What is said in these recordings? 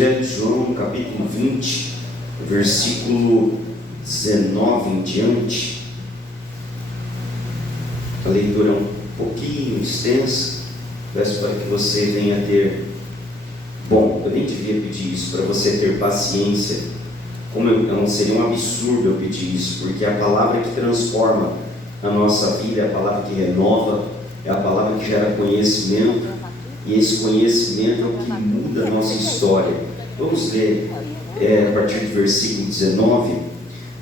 Evangelho de João, capítulo 20, versículo 19 em diante. A leitura é um pouquinho extensa, peço para que você venha ter... Bom, eu nem devia pedir isso, para você ter paciência. Seria um absurdo eu pedir isso, porque é a palavra que transforma a nossa vida, é a palavra que renova, é a palavra que gera conhecimento, e esse conhecimento é o que muda a nossa história. Vamos ler a partir do versículo 19.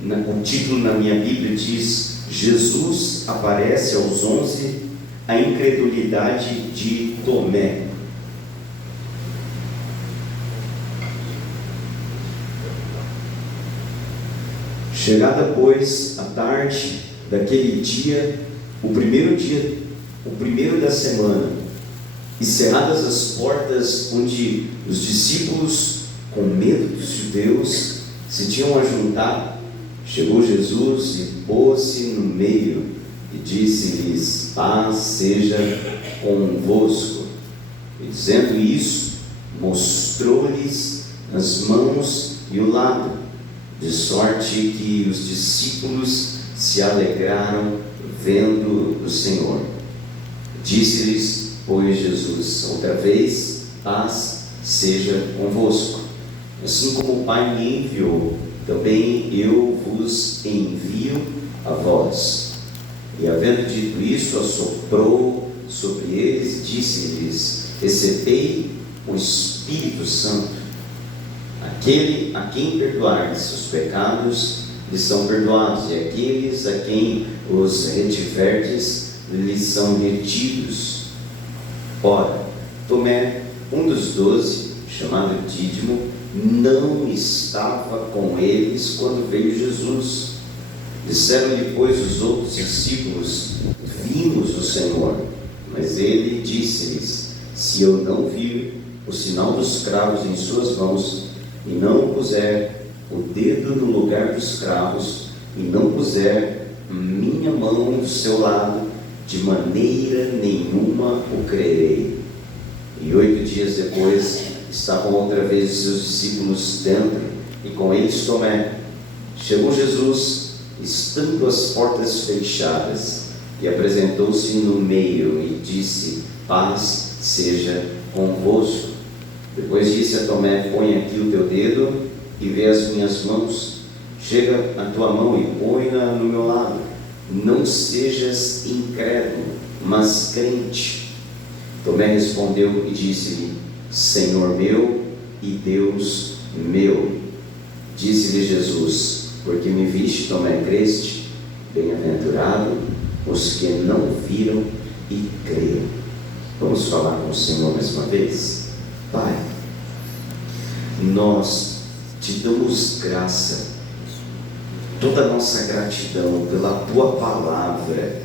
O título na minha Bíblia diz: Jesus aparece aos 11, a incredulidade de Tomé. Chegada, pois, a tarde daquele dia, o primeiro da semana, e cerradas as portas onde os discípulos, com medo dos judeus, se tinham ajuntado, chegou Jesus e pôs-se no meio e disse-lhes: paz seja convosco. E dizendo isso, mostrou-lhes as mãos e o lado, de sorte que os discípulos se alegraram vendo o Senhor. Disse-lhes, pois, Jesus outra vez: paz seja convosco. Assim como o Pai me enviou, também eu vos envio a vós. E havendo dito isso, assoprou sobre eles e disse-lhes: recebei o Espírito Santo. Aquele a quem perdoardes os pecados, lhes são perdoados, e aqueles a quem os retiverdes, lhes são retidos. Ora, Tomé, um dos 12, chamado Dídimo, não estava com eles quando veio Jesus. Disseram-lhe, pois, os outros discípulos: vimos o Senhor. Mas ele disse-lhes: se eu não vir o sinal dos cravos em suas mãos, e não puser o dedo no lugar dos cravos, e não puser minha mão do seu lado, de maneira nenhuma o crerei. E 8 dias depois, estavam outra vez os seus discípulos dentro, e com eles Tomé. Chegou Jesus, estando as portas fechadas, e apresentou-se no meio, e disse: paz seja convosco. Depois disse a Tomé: põe aqui o teu dedo e vê as minhas mãos. Chega a tua mão e põe-na no meu lado. Não sejas incrédulo, mas crente. Tomé respondeu e disse-lhe: Senhor meu e Deus meu. Disse-lhe Jesus: porque me viste, Tomé, creste? Bem-aventurado os que não viram e creram. Vamos falar com o Senhor mais uma vez? Pai, nós te damos graça, toda a nossa gratidão pela tua palavra,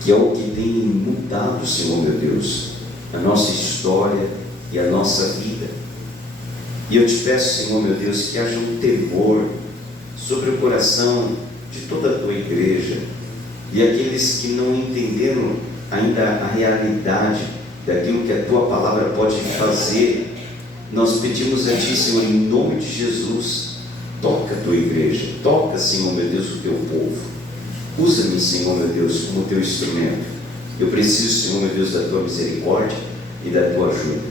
que é o que tem mudado, Senhor meu Deus, a nossa história e a nossa vida. E eu te peço, Senhor meu Deus, que haja um temor sobre o coração de toda a tua igreja e aqueles que não entenderam ainda a realidade daquilo que a tua palavra pode fazer. Nós pedimos a ti, Senhor, em nome de Jesus, toca a tua igreja, toca, Senhor meu Deus, o teu povo. Usa-me, Senhor meu Deus, como teu instrumento. Eu preciso, Senhor meu Deus, da tua misericórdia e da tua ajuda.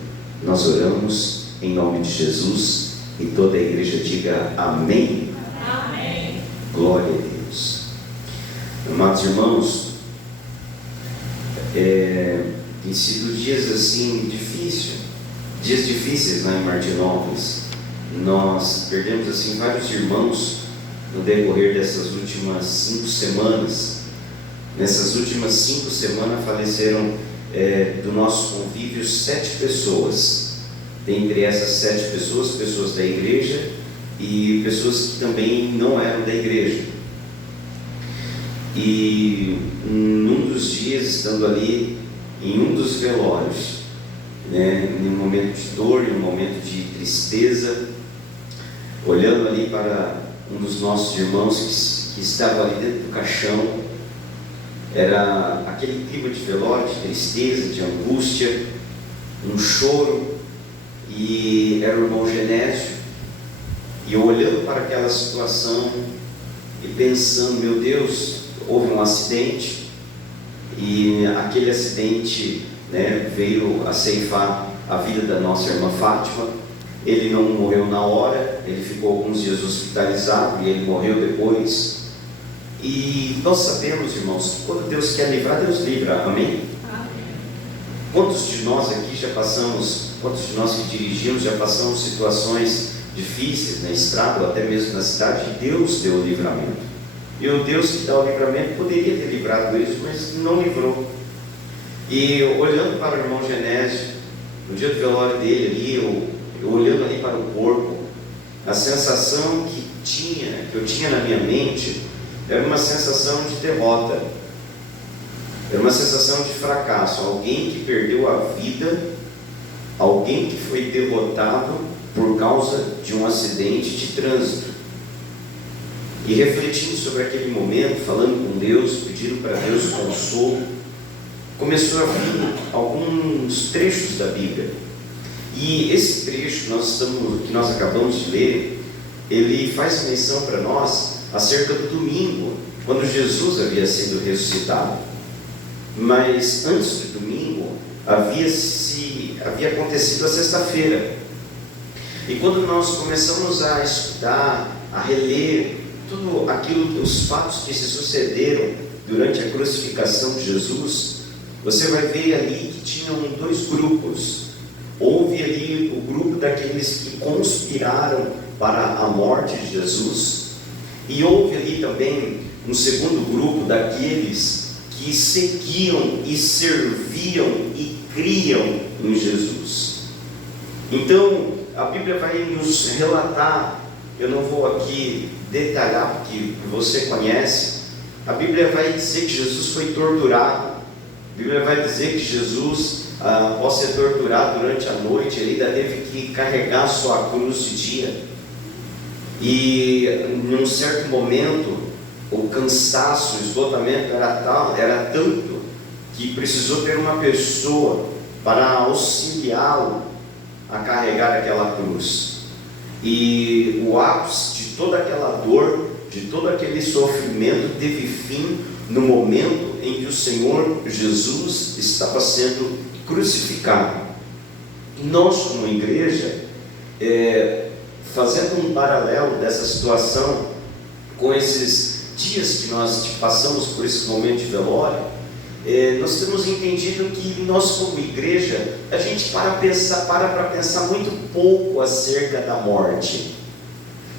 Nós oramos em nome de Jesus, e toda a igreja diga amém. Amém. Glória a Deus. Amados irmãos, tem sido dias assim dias difíceis lá em Martinópolis. Nós perdemos assim vários irmãos no decorrer dessas últimas 5 semanas. Nessas últimas 5 semanas faleceram do nosso convívio 7 pessoas. Dentre essas 7 pessoas, pessoas da igreja e pessoas que também não eram da igreja. E num dos dias, estando ali em um dos velórios, em um momento de dor, em um momento de tristeza, olhando ali para um dos nossos irmãos que estava ali dentro do caixão, era aquele clima de velório, de tristeza, de angústia, um choro, e era o irmão Genésio, e eu olhando para aquela situação e pensando, meu Deus, houve um acidente, e aquele acidente, né, veio a ceifar a vida da nossa irmã Fátima. Ele não morreu na hora, ele ficou alguns dias hospitalizado e ele morreu depois. E nós sabemos, irmãos, que quando Deus quer livrar, Deus livra, amém? Quantos de nós aqui já passamos, quantos de nós que dirigimos já passamos situações difíceis na estrada ou até mesmo na cidade, e Deus deu o livramento. E o Deus que dá o livramento poderia ter livrado eles, mas não livrou. E olhando para o irmão Genésio, no dia do velório dele ali, eu olhando ali para o corpo, a sensação que eu tinha na minha mente, era uma sensação de derrota, era uma sensação de fracasso, alguém que perdeu a vida, alguém que foi derrotado por causa de um acidente de trânsito. E refletindo sobre aquele momento, falando com Deus, pedindo para Deus consolo, começou a vir alguns trechos da Bíblia. E esse trecho que nós acabamos de ler, ele faz menção para nós acerca do domingo, quando Jesus havia sido ressuscitado. Mas antes do domingo, havia acontecido a sexta-feira. E quando nós começamos a estudar, a reler tudo aquilo, os fatos que se sucederam durante a crucificação de Jesus, você vai ver ali que tinham dois grupos. Houve ali o grupo daqueles que conspiraram para a morte de Jesus, e houve ali também um segundo grupo daqueles que seguiam e serviam e criam em Jesus. Então a Bíblia vai nos relatar, eu não vou aqui detalhar porque você conhece, a Bíblia vai dizer que Jesus foi torturado, a Bíblia vai dizer que Jesus, após ser torturado durante a noite, ele ainda teve que carregar a sua cruz de dia. E em um certo momento, o cansaço, o esgotamento era tanto, que precisou ter uma pessoa para auxiliá-lo a carregar aquela cruz. E o ápice de toda aquela dor, de todo aquele sofrimento, teve fim no momento em que o Senhor Jesus estava sendo crucificado. E nós, como igreja, fazendo um paralelo dessa situação com esses dias que nós passamos por esse momento de velório, nós temos entendido que nós, como igreja, a gente para para pensar muito pouco acerca da morte,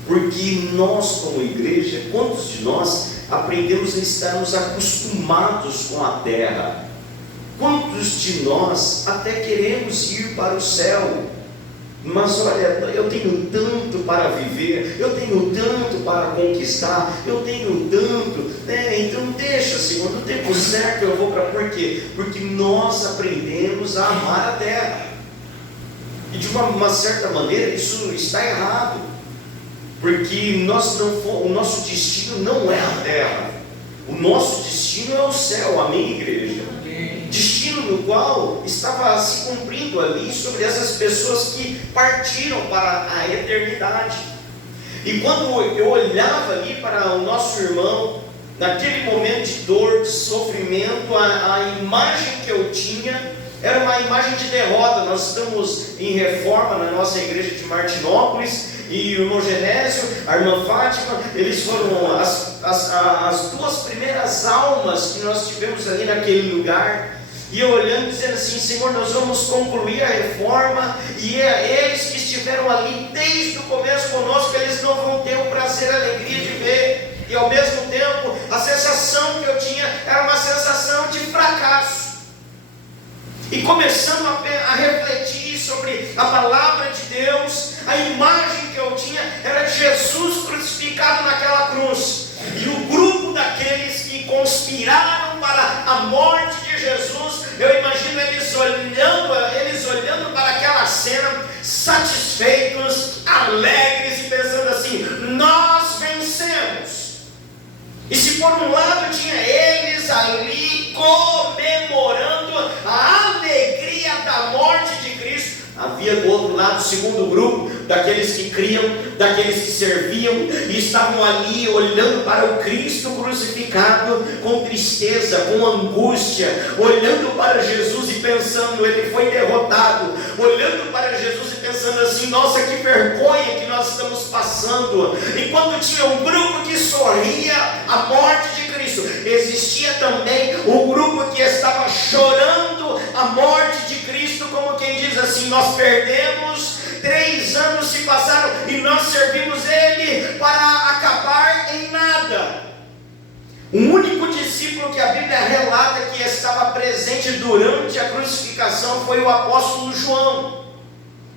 porque nós, como igreja, quantos de nós aprendemos a estarmos acostumados com a terra? Quantos de nós até queremos ir para o céu? Mas olha, eu tenho tanto para viver, eu tenho tanto para conquistar, eu tenho tanto, então deixa, Senhor, no tempo certo eu vou para... Por quê? Porque nós aprendemos a amar a terra, e de uma certa maneira isso está errado, porque o nosso destino não é a terra, o nosso destino é o céu, amém, igreja? Destino no qual estava se cumprindo ali sobre essas pessoas que partiram para a eternidade. E quando eu olhava ali para o nosso irmão, naquele momento de dor, de sofrimento, a imagem que eu tinha era uma imagem de derrota. Nós estamos em reforma na nossa igreja de Martinópolis, e o irmão Genésio, a irmã Fátima, eles foram as duas primeiras almas que nós tivemos ali naquele lugar. E eu olhando, dizendo assim: Senhor, nós vamos concluir a reforma, e eles que estiveram ali desde o começo conosco, eles não vão ter o prazer e a alegria de ver. E ao mesmo tempo, a sensação que eu tinha era uma sensação de fracasso. E começando a refletir sobre a palavra de Deus, a imagem que eu tinha era de Jesus crucificado naquela cruz, e o grupo daqueles que conspiraram para a morte de Jesus, eu imagino eles olhando para aquela cena, satisfeitos, alegres e pensando assim: nós vencemos. E se por um lado tinha eles ali comemorando a alegria da morte de Cristo, Havia do outro lado o segundo grupo, daqueles que criam, daqueles que serviam, e estavam ali olhando para o Cristo crucificado com tristeza, com angústia, olhando para Jesus e pensando, ele foi derrotado, olhando para Jesus e pensando assim, nossa, que vergonha que nós estamos passando. Enquanto tinha um grupo que sorria a morte de Cristo, existia também o grupo que estava chorando a morte de Cristo, como quem diz assim, nós perdemos, 3 anos se passaram e nós servimos Ele para acabar em nada. O único discípulo que a Bíblia relata que estava presente durante a crucificação foi o apóstolo João.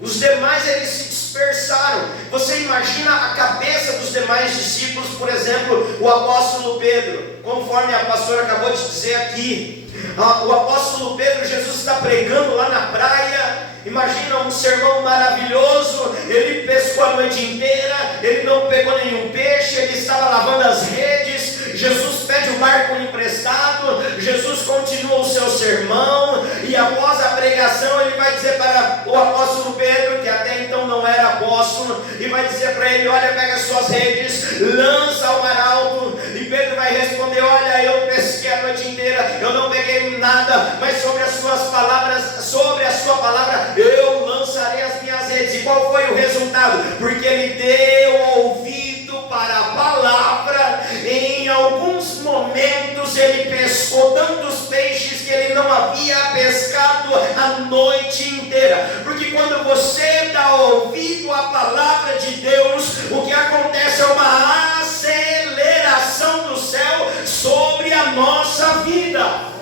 Os demais eles se dispersaram. Você imagina a cabeça dos demais discípulos, por exemplo, o apóstolo Pedro, conforme a pastora acabou de dizer aqui. O apóstolo Pedro, Jesus está pregando lá na praia. Imagina um sermão maravilhoso. Ele pescou a noite inteira, ele não pegou nenhum peixe, ele estava lavando as redes. Jesus pede o barco emprestado, Jesus continua o seu sermão, e após a pregação ele vai dizer para o apóstolo Pedro, que até então não era apóstolo, e vai dizer para ele, olha, pega as suas redes, lança ao mar alto, e Pedro vai responder, olha, eu pesquei a noite inteira, eu não peguei nada, mas sobre as suas palavras, sobre a sua palavra, eu lançarei as minhas redes. E qual foi o resultado? Porque ele deu ouvido para a palavra. Em alguns momentos ele pescou tantos peixes que ele não havia pescado a noite inteira. Porque quando você dá ouvido à palavra de Deus, o que acontece é uma aceleração do céu sobre a nossa vida.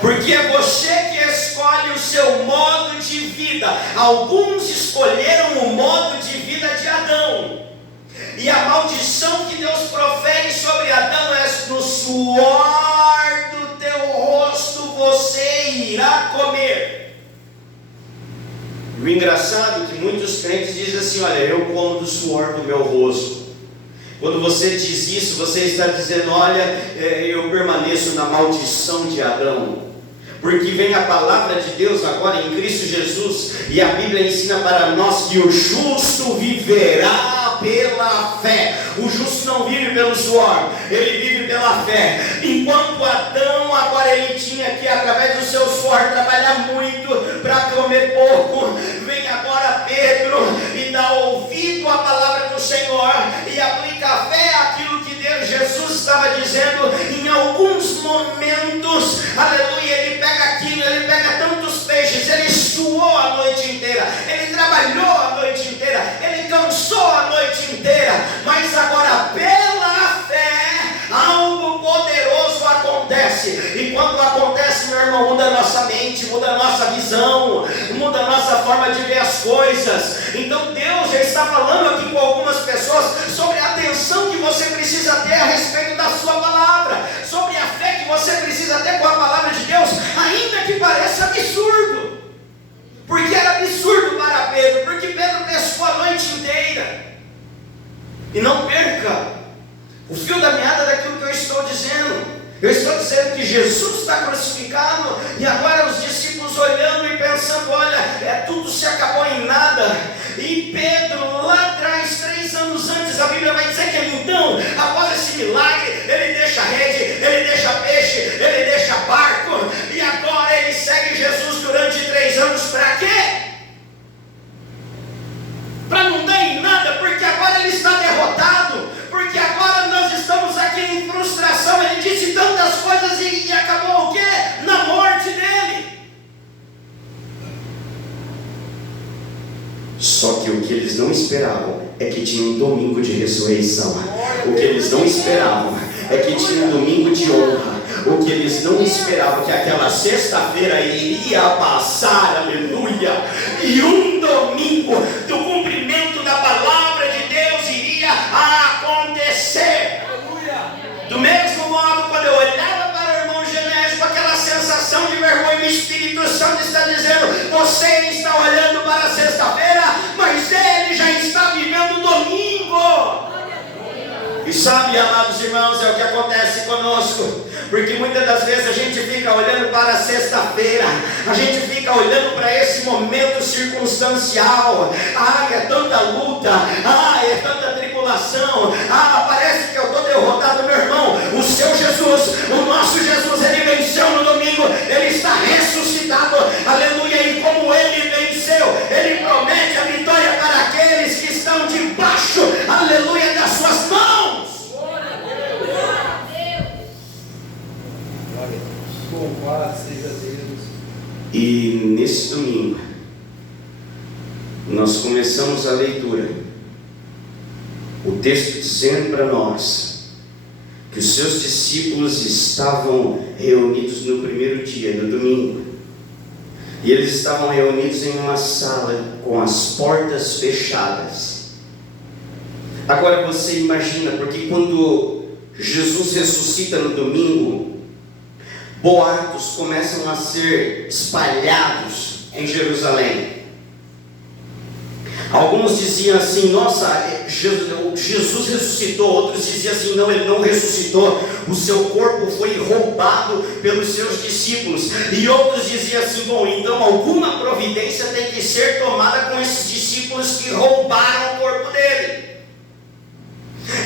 Porque é você que escolhe o seu modo de vida. Alguns escolheram o modo de vida de Adão. E a maldição que Deus profere sobre Adão é: no suor do teu rosto você irá comer. E o engraçado é que muitos crentes dizem assim, olha, eu como do suor do meu rosto. Quando você diz isso, você está dizendo, olha, eu permaneço na maldição de Adão. Porque vem a palavra de Deus agora em Cristo Jesus, e a Bíblia ensina para nós que o justo viverá pela fé. O justo não vive pelo suor, ele vive pela fé. Enquanto Adão agora ele tinha que, através do seu suor, trabalhar muito para comer pouco, vem agora Pedro e dá ouvido à palavra do Senhor e aplica a fé àquilo que Jesus estava dizendo. Em alguns momentos, aleluia, ele pega aquilo, ele pega tantos peixes, ele suou a noite inteira, ele trabalhou a noite inteira, ele cansou a noite inteira, mas agora pela fé algo poderoso acontece. E quando acontece, meu irmão, muda a nossa mente, muda a nossa visão, muda a nossa forma de ver as coisas. Então Deus já está falando aqui com algumas pessoas sobre a atenção que você precisa ter a respeito da sua palavra, sobre a fé que você precisa ter com a palavra de Deus, ainda que pareça absurdo. Porque era absurdo para Pedro, porque Pedro pescou a noite inteira. E não perca o fio da meada daquilo que eu estou dizendo. Eu estou dizendo que Jesus está crucificado, e agora os discípulos olhando e pensando, olha, tudo se acabou em nada. E Pedro, lá atrás, 3 anos antes, a Bíblia vai dizer que ele então, após esse milagre, ele deixa rede, ele deixa peixe, ele deixa barco, e agora ele segue Jesus durante 3 anos. Para quê? Para não dar em nada, porque agora ele está derrotado, porque agora nós estamos aqui em frustração. Ele disse tantas coisas e acabou o quê? Na morte dele. Só que o que eles não esperavam é que tinha um domingo de ressurreição. O que eles não esperavam é que tinha um domingo de honra. O que eles não esperavam é que aquela sexta-feira iria passar, aleluia, e um domingo do cumprimento da palavra de Deus iria acontecer. Do mesmo modo, quando eu olhava para o irmão Genésio com aquela sensação de vergonha, o Espírito Santo está dizendo, você está olhando para a sexta-feira, mas ele já está vivendo o domingo. E sabe, amados irmãos, é o que acontece conosco, porque muitas das vezes a gente fica olhando para a sexta-feira, a gente fica olhando para esse momento circunstancial. É tanta luta, é tanta tribulação, parece que eu estou derrotado. Meu irmão, o seu Jesus, o nosso Jesus, ele venceu no domingo, ele está ressuscitado, aleluia, e como ele venceu, ele promete a vitória para aqueles que estão debaixo, aleluia, das suas mãos. Louvado seja Deus. E nesse domingo nós começamos a leitura, o texto dizendo para nós que os seus discípulos estavam reunidos no primeiro dia, no domingo, e eles estavam reunidos em uma sala com as portas fechadas. Agora você imagina, porque quando Jesus ressuscita no domingo, boatos começam a ser espalhados em Jerusalém. Alguns diziam assim: nossa, Jesus ressuscitou. Outros diziam assim: não, ele não ressuscitou, o seu corpo foi roubado pelos seus discípulos. E outros diziam assim: bom, então alguma providência tem que ser tomada com esses discípulos que roubaram o corpo dele.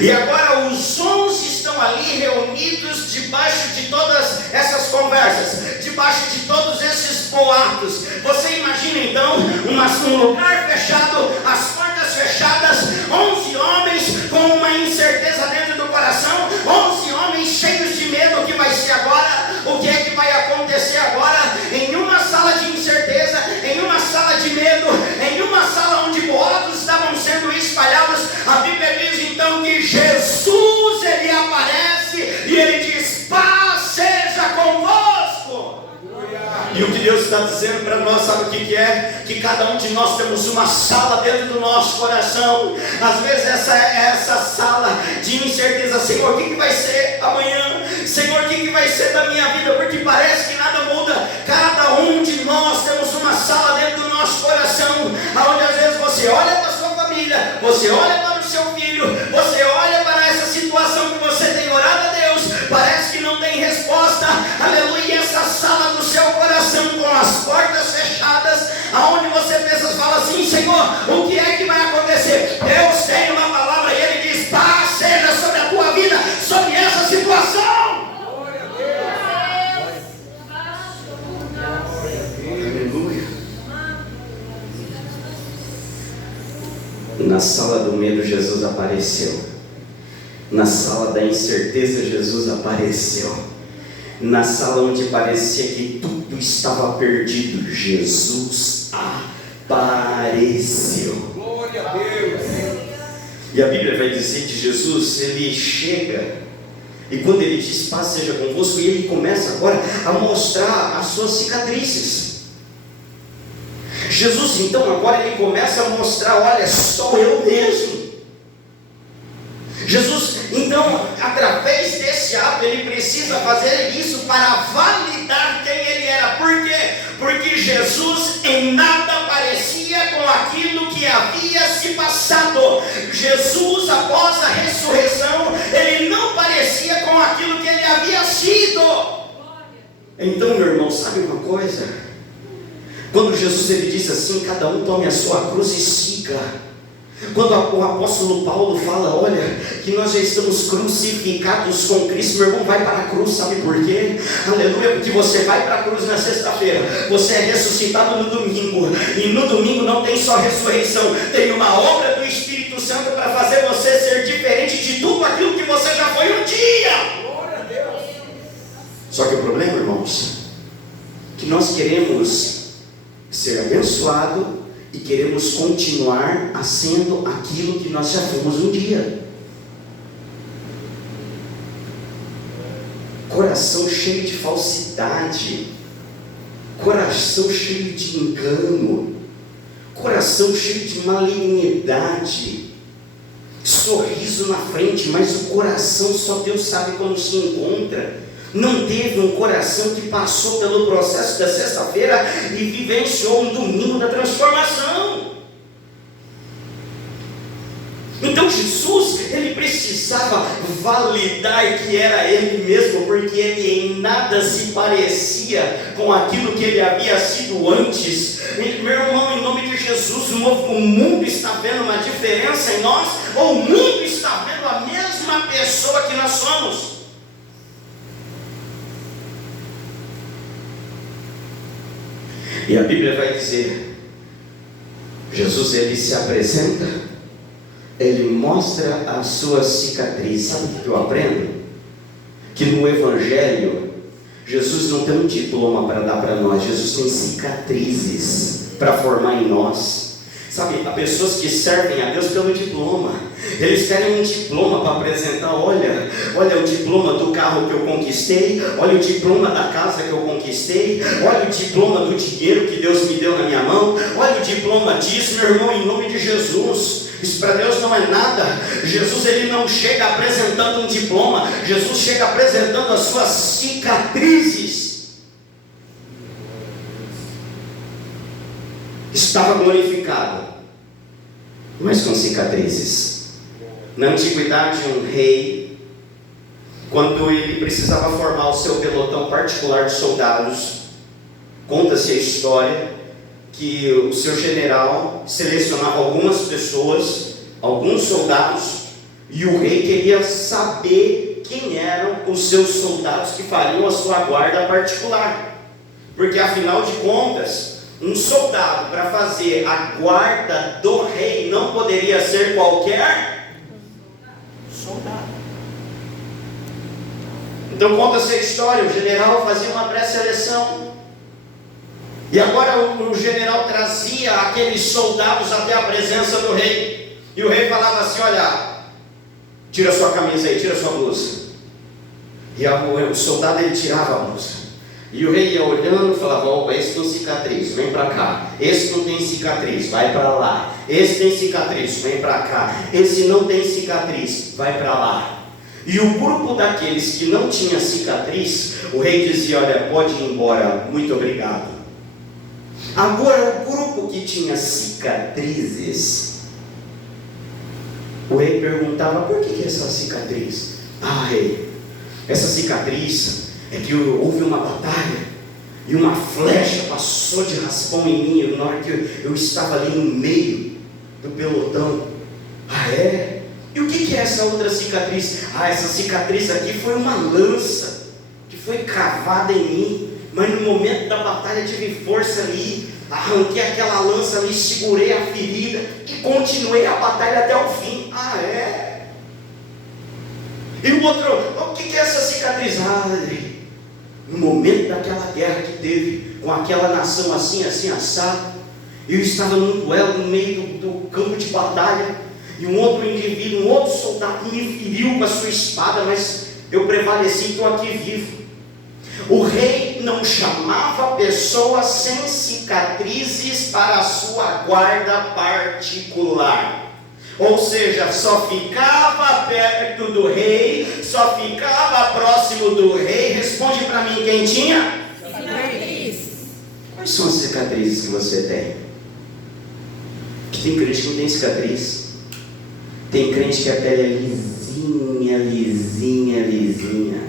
E agora os 11 estão ali reunidos debaixo de todas essas conversas, debaixo de todos esses boatos. Você imagina então um lugar fechado, as portas fechadas, 11 homens com uma incerteza dentro do coração, 11 homens cheios de medo. O que vai ser agora? O que é que vai acontecer agora? Em uma sala de incerteza, em uma sala de medo, em uma sala onde boatos estavam sendo espalhados, a Bíblia diz então que Jesus, ele aparece e ele diz: paz seja convosco. E o que Deus está dizendo para nós, sabe o que é? Que cada um de nós temos uma sala dentro do nosso coração. Às vezes essa sala de incerteza: Senhor, o que vai ser amanhã? Senhor, o que vai ser da minha vida? Porque parece que nada muda. Cada um de nós temos uma sala dentro do nosso coração, onde às vezes você olha para a sua família, você olha para o seu filho, você olha para essa situação que você tem orado a Deus, parece que não tem resposta, aleluia. E essa sala do seu coração com as portas fechadas, aonde você pensa, fala assim: Senhor, o que é que vai acontecer? Deus tem uma palavra e ele diz: paz seja sobre a tua vida, sobre essa situação. Glória a Deus. Aleluia. Na sala do medo, Jesus apareceu. Na sala da incerteza, Jesus apareceu. Na sala onde parecia que tudo estava perdido, Jesus apareceu. Glória a Deus. E a Bíblia vai dizer que Jesus, ele chega, e quando ele diz paz seja convosco, ele começa agora a mostrar as suas cicatrizes. Jesus então agora ele começa a mostrar: olha, sou eu mesmo. Jesus então, através desse ato, ele precisa fazer isso para validar quem ele era. Por quê? Porque Jesus em nada parecia com aquilo que havia se passado. Jesus, após a ressurreição, ele não parecia com aquilo que ele havia sido. Então, meu irmão, sabe uma coisa? Quando Jesus ele disse assim: cada um tome a sua cruz e siga. Quando o apóstolo Paulo fala: olha, que nós já estamos crucificados com Cristo, meu irmão, vai para a cruz. Sabe por quê? Aleluia, porque você vai para a cruz na sexta-feira, você é ressuscitado no domingo, e no domingo não tem só ressurreição, tem uma obra do Espírito Santo para fazer você ser diferente de tudo aquilo que você já foi um dia. Glória a Deus. Só que o problema, irmãos, que nós queremos ser abençoado e queremos continuar a sendo aquilo que nós já fomos um dia. Coração cheio de falsidade, coração cheio de engano, coração cheio de malignidade, sorriso na frente, mas o coração só Deus sabe como se encontra. Não teve um coração que passou pelo processo da sexta-feira e vivenciou um domingo da transformação. Então Jesus, ele precisava validar que era ele mesmo, porque ele em nada se parecia com aquilo que ele havia sido antes. Meu irmão, em nome de Jesus, o mundo está vendo uma diferença em nós, ou o mundo está vendo a mesma pessoa que nós somos? E a Bíblia vai dizer, Jesus, ele se apresenta, ele mostra a sua cicatriz. Sabe o que eu aprendo? Que no Evangelho, Jesus não tem um diploma para dar para nós, Jesus tem cicatrizes para formar em nós. Sabe, há pessoas que servem a Deus pelo diploma. Eles querem um diploma para apresentar. Olha o diploma do carro que eu conquistei, olha o diploma da casa que eu conquistei, olha o diploma do dinheiro que Deus me deu na minha mão, olha o diploma disso. Meu irmão, em nome de Jesus, isso para Deus não é nada. Jesus, ele não chega apresentando um diploma, Jesus chega apresentando as suas cicatrizes. Estava glorificado, mas com cicatrizes. Na antiguidade, um rei, quando ele precisava formar o seu pelotão particular de soldados, conta-se a história que o seu general selecionava algumas pessoas, alguns soldados, e o rei queria saber quem eram os seus soldados que fariam a sua guarda particular, porque afinal de contas, um soldado para fazer a guarda do rei não poderia ser qualquer soldado. Então conta-se a história, o general fazia uma pré-seleção, e agora o general trazia aqueles soldados até a presença do rei, e o rei falava assim: olha, tira sua camisa aí, tira sua blusa. E o soldado, ele tirava a blusa, e o rei ia olhando e falava: opa, esse tem cicatriz, vem para cá. Esse não tem cicatriz, vai para lá. Esse tem cicatriz, vem para cá. Esse não tem cicatriz, vai para lá. E o grupo daqueles que não tinha cicatriz, o rei dizia: olha, pode ir embora, muito obrigado. Agora o grupo que tinha cicatrizes, o rei perguntava: por que essa cicatriz? Ah, rei, essa cicatriz é que houve uma batalha e uma flecha passou de raspão em mim na hora que eu estava ali no meio do pelotão. Ah, é? E o que é essa outra cicatriz? Ah, essa cicatriz aqui foi uma lança que foi cravada em mim, mas no momento da batalha tive força ali, arranquei aquela lança ali, segurei a ferida e continuei a batalha até o fim. Ah, é? E o outro: o que é essa cicatriz? Ah, no momento daquela guerra que teve com aquela nação assim, assim, assado, eu estava num duelo no meio do campo de batalha, e um outro indivíduo, um outro soldado me feriu com a sua espada, mas eu prevaleci e estou aqui vivo. O rei não chamava pessoas sem cicatrizes para a sua guarda particular. Ou seja, só ficava perto do rei, só ficava próximo do rei. Responde para mim, quem tinha? Cicatriz. Quais são as cicatrizes que você tem? Que tem crente que não tem cicatriz. Tem crente que a pele é lisinha, lisinha, lisinha.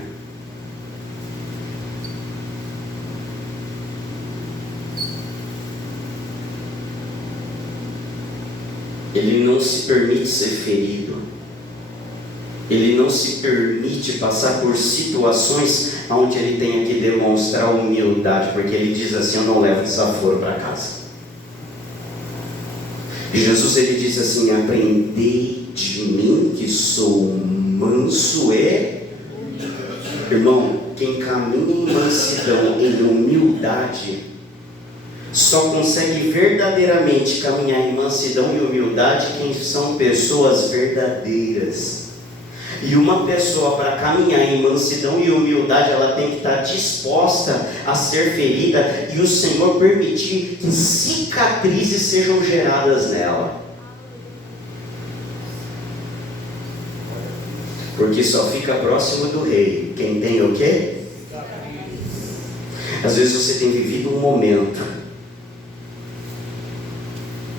Ele não se permite ser ferido. Ele não se permite passar por situações onde ele tenha que demonstrar humildade, porque ele diz assim: eu não levo desaforo para casa. E Jesus, ele diz assim: aprendei de mim que sou manso e... Irmão, quem caminha em mansidão, em humildade, só consegue verdadeiramente caminhar em mansidão e humildade quem são pessoas verdadeiras. E uma pessoa, para caminhar em mansidão e humildade, ela tem que estar disposta a ser ferida e o Senhor permitir que cicatrizes sejam geradas nela. Porque só fica próximo do rei quem tem o quê? Às vezes você tem vivido um momento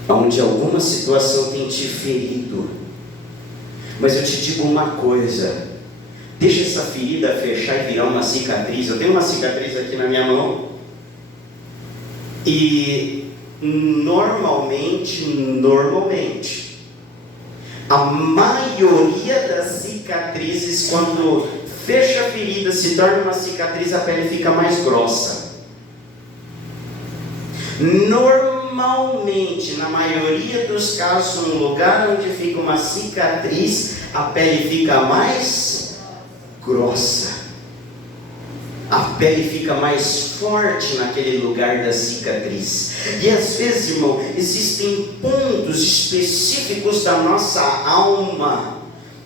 onde alguma situação tem te ferido, Mas eu te digo uma coisa, deixa essa ferida fechar e virar uma cicatriz. Eu tenho uma cicatriz aqui na minha mão, e normalmente, a maioria das cicatrizes, quando fecha a ferida, se torna uma cicatriz, a pele fica mais grossa. Normalmente, na maioria dos casos, um lugar onde fica uma cicatriz, a pele fica mais grossa. A pele fica mais forte naquele lugar da cicatriz. E às vezes, irmão, existem pontos específicos da nossa alma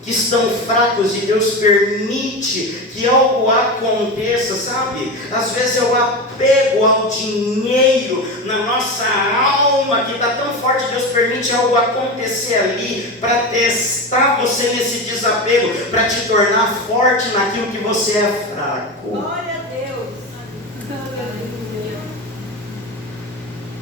que estão fracos, e Deus permite que algo aconteça, sabe? Às vezes é o apego ao dinheiro na nossa alma que está tão forte. Deus permite algo acontecer ali para testar você nesse desapego, para te tornar forte naquilo que você é fraco. Glória a Deus.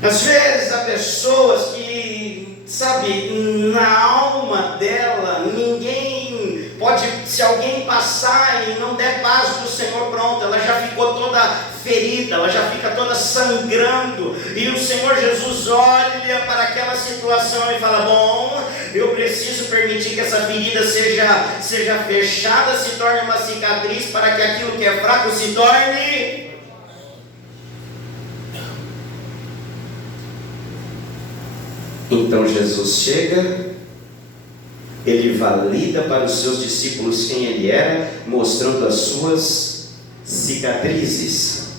Às vezes há pessoas que, sabe, na alma dela, ninguém pode, se alguém passar e não der paz do Senhor, pronto, ela já ficou toda ferida, ela já fica toda sangrando, e o Senhor Jesus olha para aquela situação e fala: bom, eu preciso permitir que essa ferida seja fechada, se torne uma cicatriz, para que aquilo que é fraco se torne... Então Jesus chega, ele valida para os seus discípulos quem ele era, mostrando as suas cicatrizes.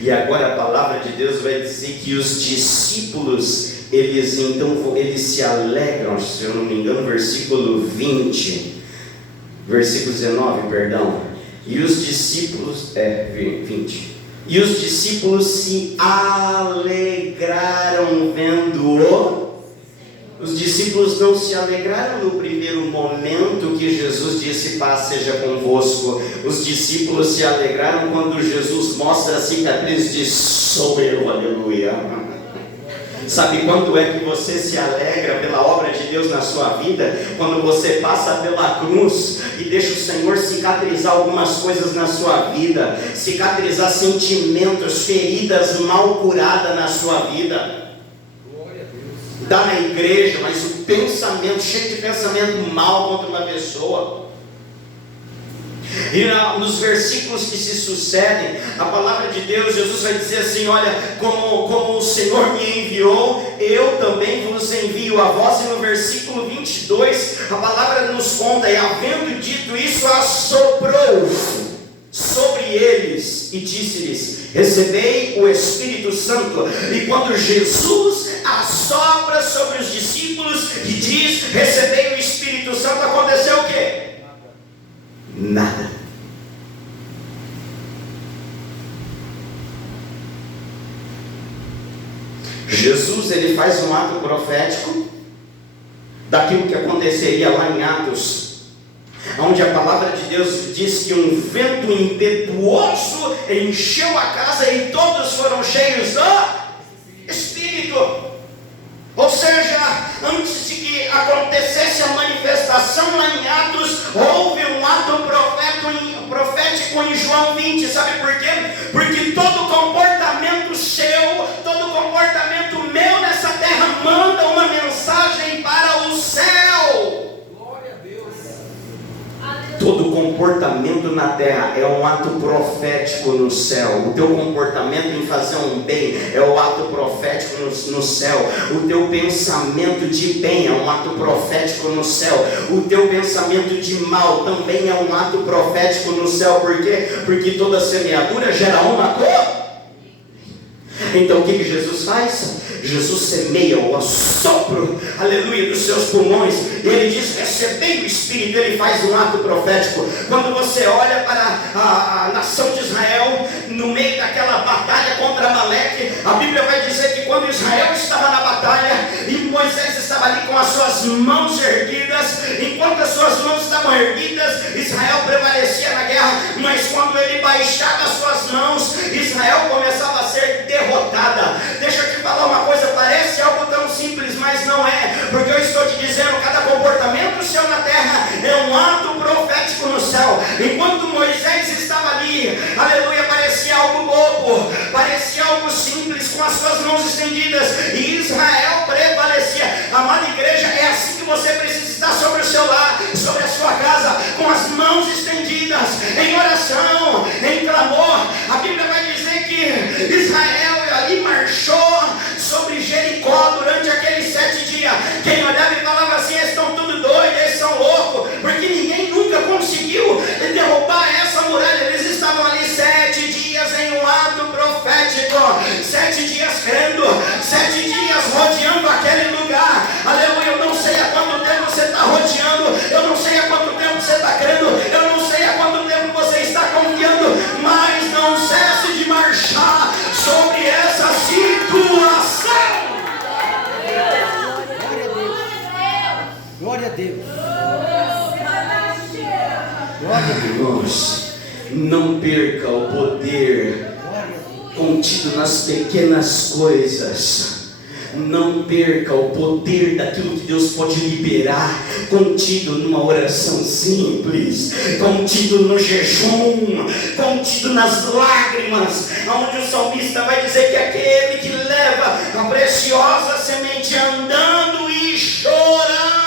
E agora a palavra de Deus vai dizer que os discípulos, eles se alegram, se eu não me engano, versículo 19, perdão. E os discípulos, 20. E os discípulos se alegraram vendo-o. Os discípulos não se alegraram no primeiro momento que Jesus disse: paz seja convosco. Os discípulos se alegraram quando Jesus mostra a cicatriz e diz: sou eu, aleluia. Sabe quando é que você se alegra pela obra de Deus na sua vida? Quando você passa pela cruz e deixa o Senhor cicatrizar algumas coisas na sua vida, cicatrizar sentimentos, feridas mal curadas na sua vida. Está na igreja, mas o pensamento, cheio de pensamento mal contra uma pessoa. E nos versículos que se sucedem, a palavra de Deus, Jesus vai dizer assim: olha, como o Senhor me enviou, eu também vos envio a vós. E no versículo 22, a palavra nos conta: e havendo dito isso, assoprou sobre eles e disse-lhes: recebei o Espírito Santo. E quando Jesus assopra sobre os discípulos e diz: recebei o Espírito Santo, aconteceu o quê? Nada. Jesus, ele faz um ato profético daquilo que aconteceria lá em Atos, onde a palavra de Deus diz que um vento impetuoso encheu a casa e todos foram cheios do Espírito. Ou seja, antes de que acontecesse a manifestação lá em Atos, houve um ato profético em João 20. Sabe por quê? Porque todo comportamento seu, todo comportamento meu nessa terra manda uma mensagem para o céu. Todo comportamento na terra é um ato profético no céu. O teu comportamento em fazer um bem é o ato profético no céu. O teu pensamento de bem é um ato profético no céu. O teu pensamento de mal também é um ato profético no céu. Por quê? Porque toda semeadura gera uma cor. Então o que Jesus faz? Jesus semeia o assopro, aleluia, dos seus pulmões. Ele diz: recebei o Espírito. Ele faz um ato profético. Quando você olha para a nação de Israel, no meio daquela batalha contra Amaleque, a Bíblia vai dizer que quando Israel estava na batalha e Moisés estava ali com as suas mãos erguidas, enquanto as suas mãos estavam erguidas, Israel prevalecia na guerra. Mas quando ele baixava as suas mãos, Israel começava a ser derrotada. Deixa eu te falar uma coisa, parece algo tão simples, mas não é, porque eu estou te dizendo, cada comportamento seu na terra é um aleluia, parecia algo bobo, parecia algo simples, com as suas mãos estendidas, e Israel prevalecia. Amada igreja, é assim que você precisa estar sobre o seu lar, sobre a sua casa, com as mãos estendidas, em oração, em clamor. A Bíblia vai dizer que Israel ali marchou sobre Jericó durante aqueles 7 dias. Quem olhava e falava assim: eles estão tudo doidos, eles são loucos, porque ninguém nunca conseguiu derrubar essa muralha. Eles estavam ali 7 dias em um ato profético, 7 dias crendo, 7 dias rodeando aquele lugar. Aleluia, eu não sei há quanto tempo você está rodeando, eu não sei há quanto tempo você está crendo, eu não sei há quanto tempo você está confiando, mas não cesse de marchar sobre essa situação. Glória a Deus. Irmãos, não perca o poder contido nas pequenas coisas. Não perca o poder daquilo que Deus pode liberar, contido numa oração simples, contido no jejum, contido nas lágrimas, onde o salmista vai dizer que aquele que leva a preciosa semente andando e chorando,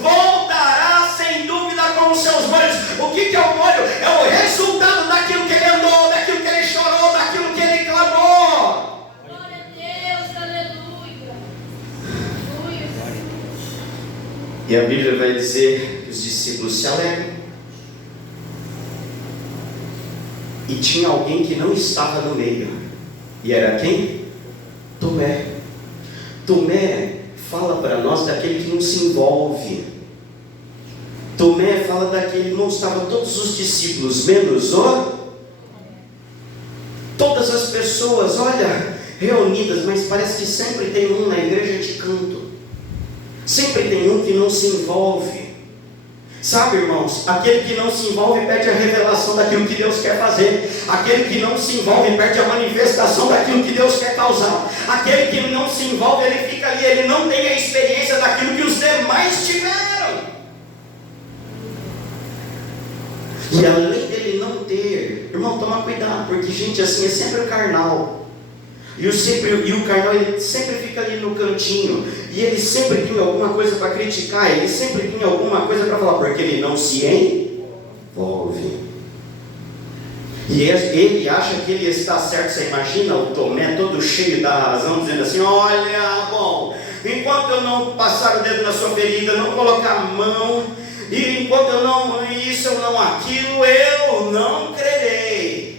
voltará sem dúvida com os seus molhos. O que é o molho? É o resultado daquilo que ele andou, daquilo que ele chorou, daquilo que ele clamou. E a Bíblia vai dizer que os discípulos se alegram. E tinha alguém que não estava no meio. E era quem? Tomé. Tomé fala para nós daquele que não se envolve. Tomé fala daquele que não estava todos os discípulos, menos todas as pessoas, olha, reunidas, mas parece que sempre tem um na igreja de canto. Sempre tem um que não se envolve. Sabe, irmãos, aquele que não se envolve perde a revelação daquilo que Deus quer fazer. Aquele que não se envolve perde a manifestação daquilo que Deus quer causar. Aquele que não se envolve, ele fica ali, ele não tem a experiência daquilo que os demais tiveram. E além dele não ter, irmão, toma cuidado, porque gente assim é sempre carnal. E o carnal, ele sempre fica ali no cantinho, e ele sempre tem alguma coisa para criticar, ele sempre tem alguma coisa para falar, porque ele não se envolve. E ele acha que ele está certo. Você imagina o Tomé todo cheio da razão, dizendo assim: olha, bom, enquanto eu não passar o dedo na sua ferida, não colocar a mão, e enquanto eu não isso, eu não aquilo, eu não crerei.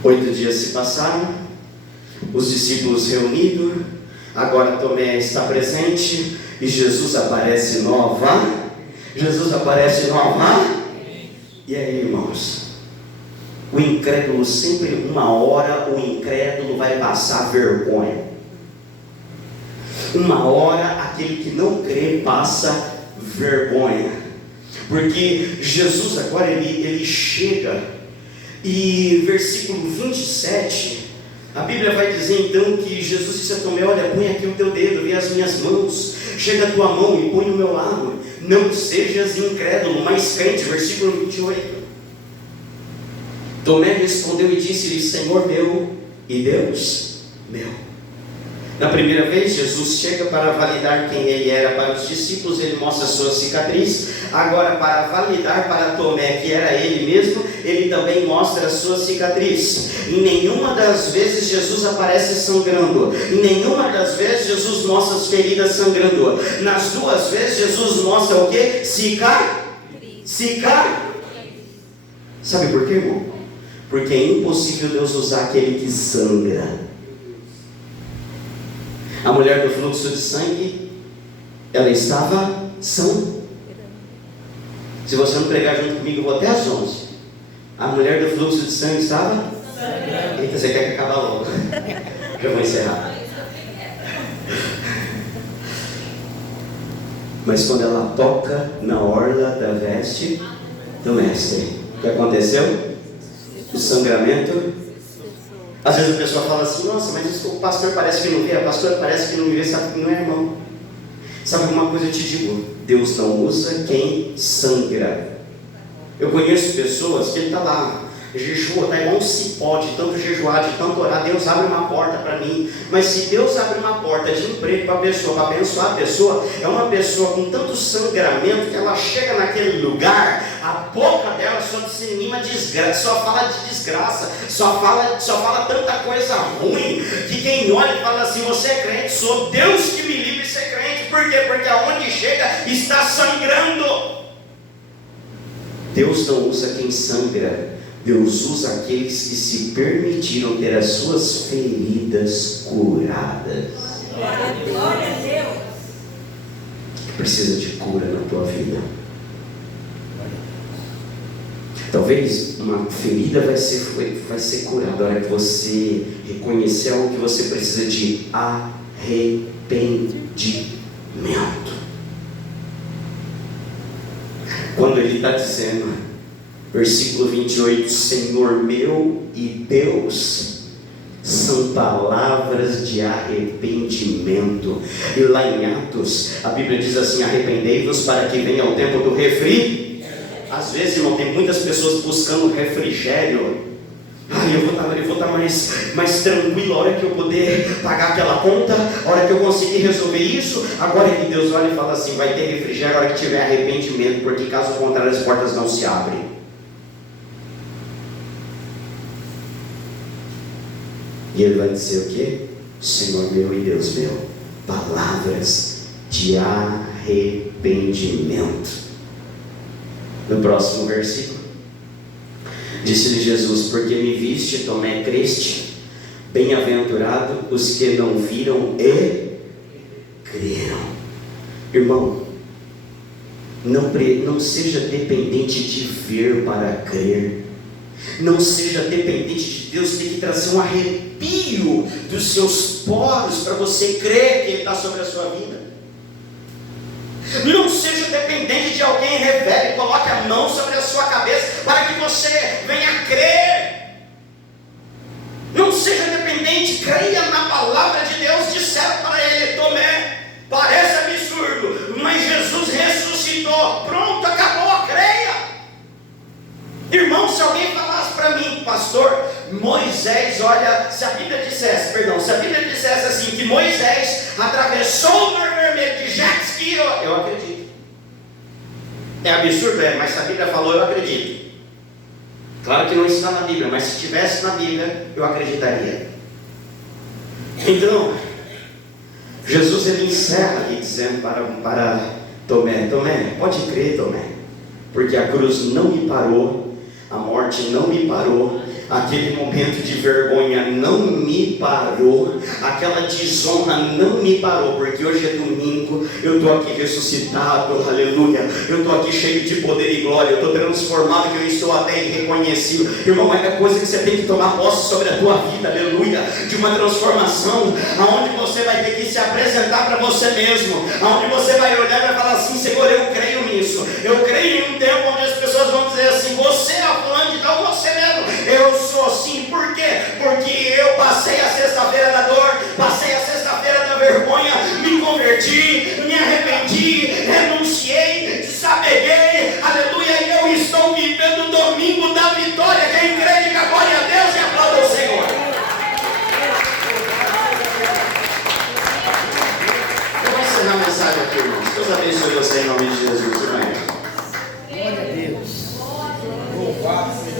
8 dias se passaram, os discípulos reunidos, agora Tomé está presente, e Jesus aparece e aí, irmãos, o incrédulo sempre, uma hora o incrédulo vai passar vergonha, uma hora aquele que não crê passa vergonha, porque Jesus agora ele chega. E versículo 27, a Bíblia vai dizer então que Jesus disse a Tomé: olha, põe aqui o teu dedo, vê as minhas mãos, chega a tua mão e põe no meu lado, não sejas incrédulo, mas crente. Versículo 28, Tomé respondeu e disse-lhe: Senhor meu e Deus meu. Na primeira vez, Jesus chega para validar quem ele era para os discípulos, ele mostra a sua cicatriz. Agora, para validar para Tomé que era ele mesmo, ele também mostra a sua cicatriz. Em nenhuma das vezes Jesus aparece sangrando, em nenhuma das vezes Jesus mostra as feridas sangrando. Nas 2 vezes Jesus mostra o que? Sabe por quê, irmão? Porque é impossível Deus usar aquele que sangra. A mulher do fluxo de sangue, ela estava sã. Se você não pregar junto comigo, eu vou até às 11. A mulher do fluxo de sangue estava? Eita, você quer que acabe logo? Já vou encerrar. Mas quando ela toca na orla da veste do mestre, o que aconteceu? O sangramento. Às vezes a pessoa fala assim: nossa, mas o pastor parece que não vê, a pastora parece que não me vê, sabe que não é, irmão. Sabe uma coisa eu te digo: Deus não usa quem sangra, Eu conheço pessoas que ele está lá, jejua, está igual um cipó, de tanto jejuar, de tanto orar. Deus abre uma porta para mim. Mas se Deus abre uma porta de emprego para a pessoa, para abençoar a pessoa, é uma pessoa com tanto sangramento que ela chega naquele lugar, a boca dela só dissemina desgraça, só fala de desgraça, só fala tanta coisa ruim, que quem olha e fala assim: você é crente? Sou. Deus que me livre de ser crente. Por quê? Porque aonde chega está sangrando. Deus não usa quem sangra, Deus usa aqueles que se permitiram ter as suas feridas curadas. Glória a Deus. Precisa de cura na tua vida. Talvez uma ferida vai ser curada na hora que você reconhecer algo que você precisa de arrependimento. Quando ele está dizendo, versículo 28, Senhor meu e Deus, são palavras de arrependimento. E lá em Atos, a Bíblia diz assim: arrependei-vos para que venha o tempo do refri. Às vezes, irmão, tem muitas pessoas buscando refrigério. Eu vou estar mais tranquilo a hora que eu poder pagar aquela conta, a hora que eu conseguir resolver isso. Agora que Deus olha e fala assim: vai ter refrigério a hora que tiver arrependimento, porque caso contrário as portas não se abrem. E ele vai dizer o quê? Senhor meu e Deus meu, palavras de arrependimento. No próximo versículo, disse-lhe Jesus: porque me viste, Tomé, creste? Bem-aventurado os que não viram e creram. Irmão, não seja dependente de ver para crer. Não seja dependente de Deus ter que trazer um arrepio dos seus poros para você crer que Ele está sobre a sua vida. Não seja dependente de alguém, revele, coloque a mão sobre a sua cabeça para que você venha crer. Não seja dependente, creia na palavra de Deus. Disseram para ele: Tomé, parece absurdo, mas Jesus ressuscitou. Pronto, acabou, creia. Irmão, se alguém falasse para mim: pastor, Moisés, olha, se a Bíblia dissesse assim, que Moisés atravessou o Mar Vermelho de jet ski, eu acredito. É absurdo, mas se a Bíblia falou, eu acredito. Claro que não está na Bíblia, mas se estivesse na Bíblia, eu acreditaria. Então, Jesus ele encerra aqui dizendo para Tomé: Tomé, pode crer, Tomé, porque a cruz não me parou, a morte não me parou, aquele momento de vergonha não me parou, aquela desonra não me parou, porque hoje é domingo, eu estou aqui ressuscitado, aleluia, eu estou aqui cheio de poder e glória, eu estou transformado, que eu estou até irreconhecido. Irmão, é coisa que você tem que tomar posse sobre a tua vida, aleluia, de uma transformação, aonde você vai ter que se apresentar para você mesmo, aonde você vai olhar e vai falar assim: Senhor, eu creio nisso, eu creio em um tempo onde as pessoas vão dizer assim: você é a fulano de tal, você mesmo. Eu sou assim, por quê? Porque eu passei a sexta-feira da dor, passei a sexta-feira da vergonha, me converti, me arrependi, renunciei, desapeguei, aleluia, e eu estou vivendo o domingo da vitória. Quem crê, diga glória a Deus e aplauda o Senhor. Eu vou encerrar a mensagem aqui, irmãos. Deus abençoe você em nome de Jesus, amém. Glória a Deus. Louvado seja